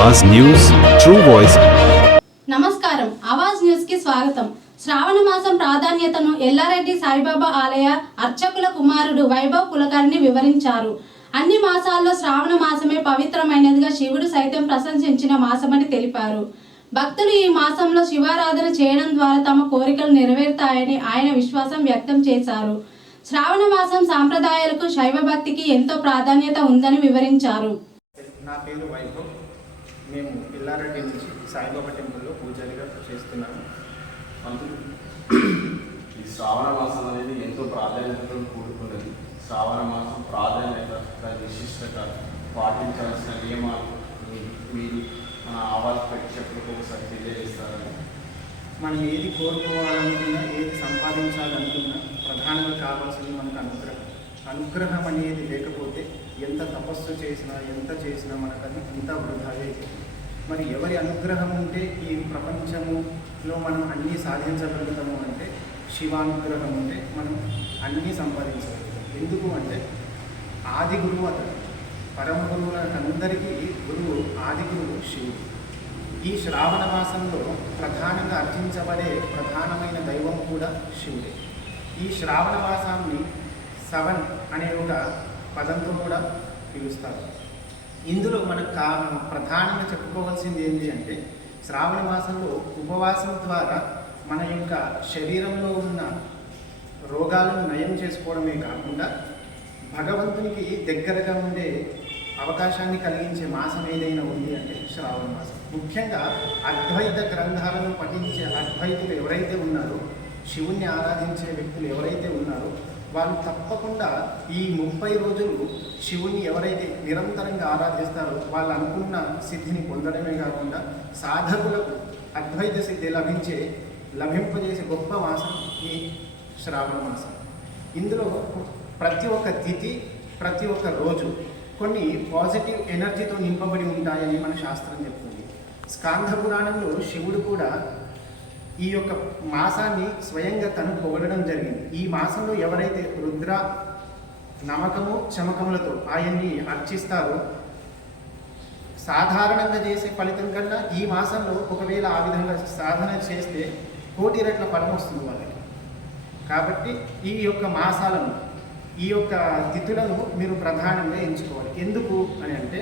आवाज news true voice. నమస్కారం Awaaz news కి స్వాగతం। శ్రావణ మాసం ప్రాధాన్యతను ఎల్లారెడ్డి సాయిబాబా ఆలయ అర్చకుల కుమారుడు వైభవ్ కులకర్ణి వివరించారు। అన్ని మాసాల్లో శ్రావణ మాసమే పవిత్రమైనదిగా శివుడు సైతం ప్రశంసించిన మాసమని తెలిపారు। భక్తులు ఈ మాసంలో శివారాధన చేయడం ద్వారా తమ కోరికలు నెరవేరుతాయని ఆయన విశ్వాసం వ్యక్తం చేశారు। శ్రావణ మాసం సాంప్రదాయాలకు శైవ భక్తికి ఎంతో ప్రాధాన్యత ఉందని వివరించారు। నా పేరు వైభవ్, మేము ఎల్లారెడ్డి నుంచి సాయిబాబా టెంపుల్లో పూజారిగా చేస్తున్నాము। ఈ శ్రావణ మాసం అనేది ఎంతో ప్రాధాన్యతతో కూడుకున్నది। శ్రావణ మాసం ప్రాధాన్యత, విశిష్టత, పాటించాల్సిన నియమాలు మీరు మన ఆవాజ్ ప్రేక్షకులకు ఒకసారి తెలియజేస్తారని। మనం ఏది కోరుకోవాలనుకున్నా, ఏది సంపాదించాలనుకున్నా ప్రధానంగా కావాల్సింది మనకు అనుగ్రహం। అనుగ్రహం అనేది లేకపోతే ఎంత తపస్సు చేసినా, ఎంత చేసినా మనకు అది అంతా వృధాగా అవుతుంది। మరి ఎవరి అనుగ్రహం ఉంటే ఈ ప్రపంచంలో మనం అన్నీ సాధించగలుగుతాము అంటే శివానుగ్రహం ఉంటే మనం అన్నీ సంపాదించగలుగుతాం। ఎందుకు అంటే ఆది గురువు అతను, పరమ గురువులందరికీ గురువు ఆది గురువు శివుడు। ఈ శ్రావణ మాసంలో ప్రధానంగా అర్చించబడే ప్రధానమైన దైవం కూడా శివుడే। ఈ శ్రావణ మాసాన్ని సవన్ అనే ఒక పదంతో కూడా పిలుస్తారు। ఇందులో మనకు ప్రధానంగా చెప్పుకోవాల్సింది ఏంటి అంటే శ్రావణ మాసంలో ఉపవాసం ద్వారా మన యొక్క శరీరంలో ఉన్న రోగాలను నయం చేసుకోవడమే కాకుండా భగవంతునికి దగ్గరగా ఉండే అవకాశాన్ని కలిగించే మాసం ఏదైనా ఉంది అంటే శ్రావణ మాసం। ముఖ్యంగా అద్వైత గ్రంథాలను పఠించే అద్వైతులు ఎవరైతే ఉన్నారో, శివుణ్ణి ఆరాధించే వ్యక్తులు ఎవరైతే ఉన్నారో వాళ్ళు తప్పకుండా ఈ 30 రోజులు శివుణ్ణి ఎవరైతే నిరంతరంగా ఆరాధిస్తారో వాళ్ళు అనుకున్న సిద్ధిని పొందడమే కాకుండా సాధకులకు అద్వైత సిద్ధి లభింపజేసే గొప్ప మాసం ఈ శ్రావణ మాసం। ఇందులో ప్రతి ఒక్క తిథి, ప్రతి ఒక్క రోజు కొన్ని పాజిటివ్ ఎనర్జీతో నింపబడి ఉంటాయని మన శాస్త్రం చెప్తుంది। స్కాంధ పురాణంలో శివుడు కూడా ఈ యొక్క మాసాన్ని స్వయంగా తను పొగడడం జరిగింది। ఈ మాసంలో ఎవరైతే రుద్ర నమకము చమకములతో ఆయన్ని అర్చిస్తారో సాధారణంగా చేసే ఫలితం కన్నా ఈ మాసంలో ఒకవేళ ఆ విధంగా సాధన చేస్తే 1,000,000 రెట్ల ఫలం వస్తుంది వాళ్ళకి। కాబట్టి ఈ యొక్క మాసాలను, ఈ యొక్క తిథులను మీరు ప్రధానంగా ఎంచుకోవాలి। ఎందుకు అని అంటే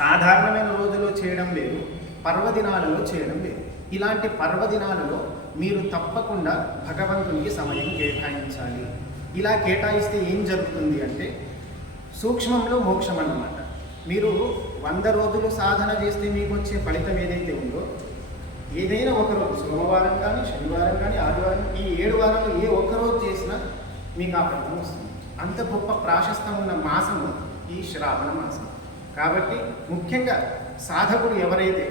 సాధారణమైన రోజుల్లో చేయడం లేదు, పర్వదినాలలో చేయడం లేదు। ఇలాంటి పర్వదినాలలో మీరు తప్పకుండా భగవంతునికి సమయం కేటాయించాలి। ఇలా కేటాయిస్తే ఏం జరుగుతుంది అంటే సూక్ష్మంలో మోక్షం అన్నమాట। మీరు 100 రోజులు సాధన చేస్తే మీకు వచ్చే ఫలితం ఏదైతే ఉందో ఏదైనా ఒకరోజు, సోమవారం కానీ, శనివారం కానీ, ఆదివారం, ఈ 7 వారాలు ఏ ఒక్కరోజు చేసినా మీకు ఆ ఫలితం వస్తుంది। అంత గొప్ప ప్రాశస్తం ఉన్న మాసము ఈ శ్రావణ మాసం। కాబట్టి ముఖ్యంగా సాధకుడు ఎవరైతే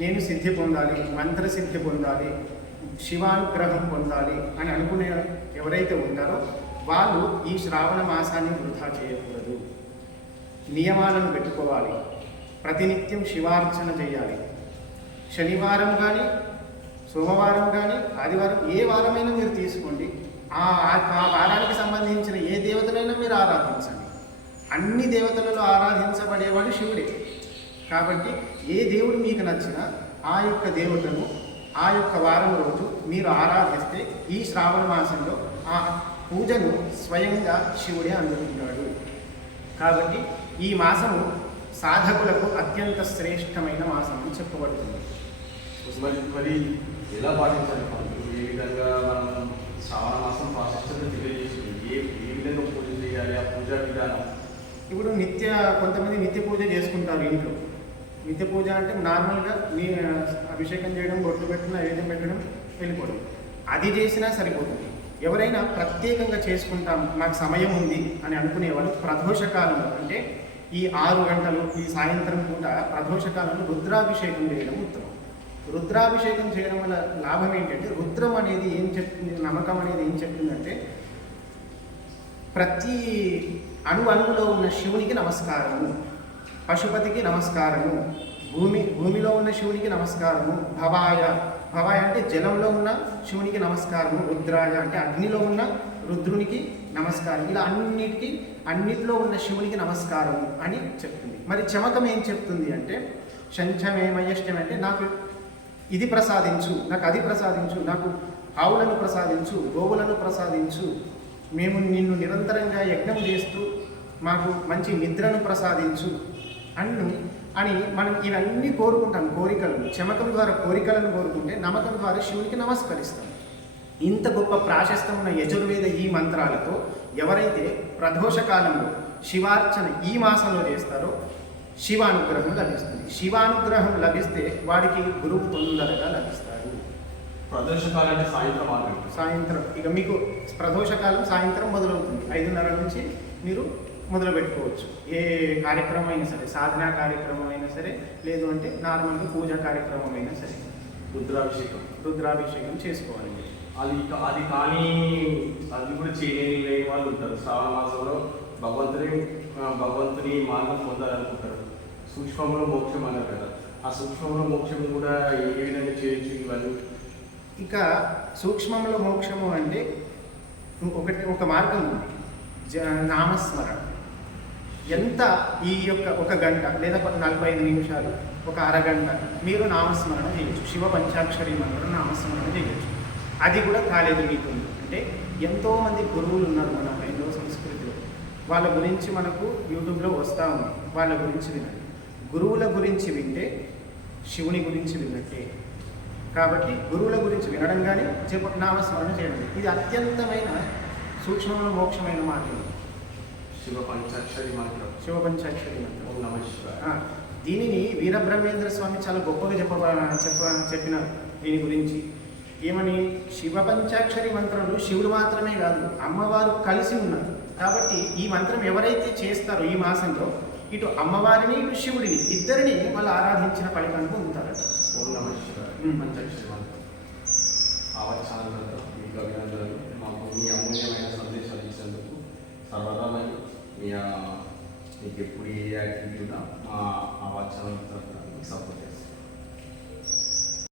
నేను సిద్ధి పొందాలి, మంత్రసిద్ధి పొందాలి, శివానుగ్రహం పొందాలి అని అనుకునే ఎవరైతే ఉంటారో వాళ్ళు ఈ శ్రావణ మాసాన్ని వృధా చేయకూడదు। నియమాలను పెట్టుకోవాలి, ప్రతినిత్యం శివార్చన చేయాలి। శనివారం కానీ, సోమవారం కానీ, ఆదివారం, ఏ వారమైనా మీరు తీసుకోండి, ఆ వారానికి సంబంధించిన ఏ దేవతలైనా మీరు ఆరాధించండి। అన్ని దేవతలలో ఆరాధించబడేవాడు శివుడే। కాబట్టి ఏ దేవుడు మీకు నచ్చినా ఆ యొక్క దేవతను ఆ యొక్క వారం రోజు మీరు ఆరాధిస్తే ఈ శ్రావణ మాసంలో ఆ పూజను స్వయంగా శివుడే అందుకుంటాడు। కాబట్టి ఈ మాసము సాధకులకు అత్యంత శ్రేష్టమైన మాసం అని చెప్పబడుతుంది। మరి ఎలా పాటించాలి? ఏ విధంగా మనం శ్రావణ మాసం పాటించాలని తెలియజేసింది, ఏ విధంగా పూజ చేయాలి, ఆ పూజా విధానం? ఇప్పుడు కొంతమంది నిత్య పూజ చేసుకుంటారు ఇంట్లో। నిత్య పూజ అంటే నార్మల్గా అభిషేకం చేయడం, బొట్లు పెట్టడం, నైవేద్యం పెట్టడం, వెళ్ళిపోవడం, అది చేసినా సరిపోతుంది। ఎవరైనా ప్రత్యేకంగా చేసుకుంటాం, నాకు సమయం ఉంది అని అనుకునేవాళ్ళు ప్రదోషకాలంలో అంటే ఈ 6 గంటలు, ఈ సాయంత్రం పూట ప్రదోషకాలంలో రుద్రాభిషేకం చేయడం ఉత్తమం। రుద్రాభిషేకం చేయడం వల్ల లాభం ఏంటంటే రుద్రం అనేది ఏం చెప్తుంది, నమ్మకం అనేది ఏం చెప్తుందంటే ప్రతి అణువులో ఉన్న శివునికి నమస్కారము, పశుపతికి నమస్కారము, భూమిలో ఉన్న శివునికి నమస్కారము, భవాయ అంటే జలంలో ఉన్న శివునికి నమస్కారము, రుద్రాయ అంటే అగ్నిలో ఉన్న రుద్రునికి నమస్కారం, ఇలా అన్నిటిలో ఉన్న శివునికి నమస్కారము అని చెప్తుంది। మరి చమకం ఏం చెప్తుంది అంటే శంఖమేమయష్టం అంటే నాకు ఇది ప్రసాదించు, నాకు అది ప్రసాదించు, నాకు ఆవులను ప్రసాదించు, గోవులను ప్రసాదించు, మేము నిన్ను నిరంతరంగా యజ్ఞం చేస్తూ మాకు మంచి నిద్రను ప్రసాదించు అని మనం ఇవన్నీ కోరుకుంటాం. కోరికలు చమకం ద్వారా కోరికలను కోరుకుంటే నమ్మకం ద్వారా శివునికి నమస్కరిస్తాం. ఇంత గొప్ప ప్రాశస్తం ఉన్న యజుర్వేద ఈ మంత్రాలతో ఎవరైతే ప్రదోష కాలంలో శివార్చన ఈ మాసంలో చేస్తారో శివానుగ్రహం లభిస్తుంది. శివానుగ్రహం లభిస్తే వాడికి గురువు తొందరగా లభిస్తాడు. ప్రదోషకాలం అంటే సాయంత్రం ఇక మీకు ప్రదోషకాలం సాయంత్రం మొదలవుతుంది. 5:30 నుంచి మీరు మొదలు పెట్టుకోవచ్చు. ఏ కార్యక్రమం అయినా సరే, సాధనా కార్యక్రమం అయినా సరే, లేదు అంటే నార్మల్గా పూజా కార్యక్రమం అయినా సరే, రుద్రాభిషేకం చేసుకోవాలి. అది కానీ అది కూడా చేయలేని వాళ్ళు ఉంటారు. శ్రావణ మాసంలో భగవంతుని మార్గం పొందాలనుకుంటారు. సూక్ష్మంలో మోక్షం అన్నారు కదా, ఆ సూక్ష్మంలో మోక్షం కూడా ఏ విధంగా చేయొచ్చు ఇవన్నీ? ఇక సూక్ష్మంలో మోక్షము అంటే ఒక మార్గం ఉంది, నామస్మరణ. ఎంత ఈ యొక్క 1 గంట లేదా 45 నిమిషాలు, ఒక అరగంట మీరు నామస్మరణ చేయొచ్చు. శివ పంచాక్షరి మంత్రం నామస్మరణ చేయొచ్చు. అది కూడా కాలేదు మీకు అంటే ఎంతోమంది గురువులు ఉన్నారు మన హైందవ సంస్కృతిలో. వాళ్ళ గురించి మనకు యూట్యూబ్లో వస్తూ ఉంది. వాళ్ళ గురించి వినండి. గురువుల గురించి వింటే శివుని గురించి విన్నట్టే. కాబట్టి గురువుల గురించి వినడం కానీ నామస్మరణ చేయడం, ఇది అత్యంతమైన సూక్ష్మంలో మోక్షమైన మార్గం. శివ పంచాక్షరి మంత్రం ఓం నమః శివాయ. దీనిని వీరబ్రహ్మేంద్ర స్వామి చాలా గొప్పగా చెప్పినారు దీని గురించి. ఏమని? శివ పంచాక్షరి మంత్రంలో శివుడు మాత్రమే కాదు, అమ్మవారు కలిసి ఉన్నారు. కాబట్టి ఈ మంత్రం ఎవరైతే చేస్తారో ఈ మాసంలో ఇటు అమ్మవారిని ఇటు శివుడిని ఇద్దరిని వాళ్ళు ఆరాధించిన ఫలితాన్ని పొందుతారట. ఓం నమః శివాయ. పంచాక్షరి మంత్రం ఆవచ్చానంతో మీకు అభినందనలు. మాకు మీ అమూల్యమైన సందేశాలు ఇచ్చేందుకు సర్వదా మీకు ఎప్పుడు ఏ